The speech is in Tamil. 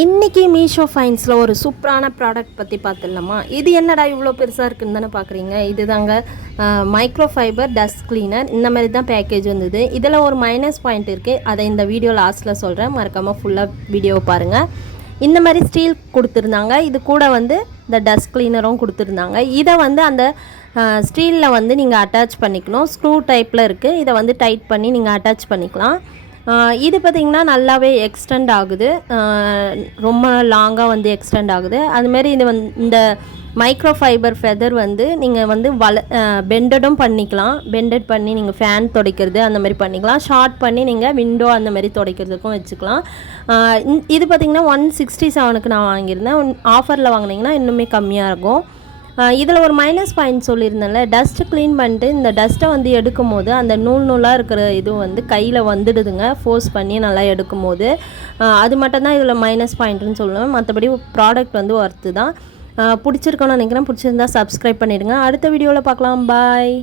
இன்றைக்கி மீஷோ ஃபைன்ஸில் ஒரு சூப்பரான ப்ராடக்ட் பற்றி பார்த்துடலாமா. இது என்னடா இவ்வளோ பெருசாக இருக்குன்னு தானே பார்க்குறீங்க. இது தாங்க மைக்ரோ ஃபைபர் டஸ்ட் க்ளீனர். இந்த மாதிரி தான் பேக்கேஜ் வந்தது. இதில் ஒரு மைனஸ் பாயிண்ட் இருக்குது, அதை இந்த வீடியோ லாஸ்ட்டில் சொல்கிறேன், மறக்காமல் ஃபுல்லாக வீடியோவை பாருங்கள். இந்த மாதிரி ஸ்டீல் கொடுத்துருந்தாங்க, இது கூட வந்து இந்த டஸ்ட் க்ளீனரும் கொடுத்துருந்தாங்க. இதை வந்து அந்த ஸ்டீலில் வந்து நீங்கள் அட்டாச் பண்ணிக்கணும். ஸ்க்ரூ டைப்பில் இருக்குது, இதை வந்து டைட் பண்ணி நீங்கள் அட்டாச் பண்ணிக்கலாம். இது பார்த்திங்கன்னா நல்லாவே எக்ஸ்டெண்ட் ஆகுது, ரொம்ப லாங்காக வந்து எக்ஸ்டெண்ட் ஆகுது. அதுமாரி இது இந்த மைக்ரோ ஃபைபர் ஃபெதர் வந்து நீங்கள் வந்து பெண்டடும் பண்ணிக்கலாம். பெண்டட் பண்ணி நீங்கள் ஃபேன் துடைக்கிறது அந்த மாதிரி பண்ணிக்கலாம். ஷார்ட் பண்ணி நீங்கள் விண்டோ அந்த மாதிரி துடைக்கிறதுக்கும் வச்சுக்கலாம். இது பார்த்திங்கன்னா 167க்கு நான் வாங்கியிருந்தேன். ஆஃபரில் வாங்கினீங்கன்னா இன்னுமே கம்மியாக இருக்கும். இதில் ஒரு மைனஸ் பாயிண்ட் சொல்லியிருந்தேன்ல, டஸ்ட்டு க்ளீன் பண்ணிட்டு இந்த டஸ்ட்டை வந்து எடுக்கும் போது அந்த நூலாக இருக்கிற இது வந்து கையில் வந்துடுதுங்க, ஃபோர்ஸ் பண்ணி நல்லா எடுக்கும் போது. அது மட்டும்தான் இதில் மைனஸ் பாயிண்ட்டுன்னு சொல்லுவேன். மற்றபடி ப்ராடக்ட் வந்து ஒர்த்து தான். பிடிச்சிருக்கோன்னு நினைக்கிறேன். பிடிச்சிருந்தா சப்ஸ்கிரைப் பண்ணிவிடுங்க. அடுத்த வீடியோவில் பார்க்கலாம். பாய்.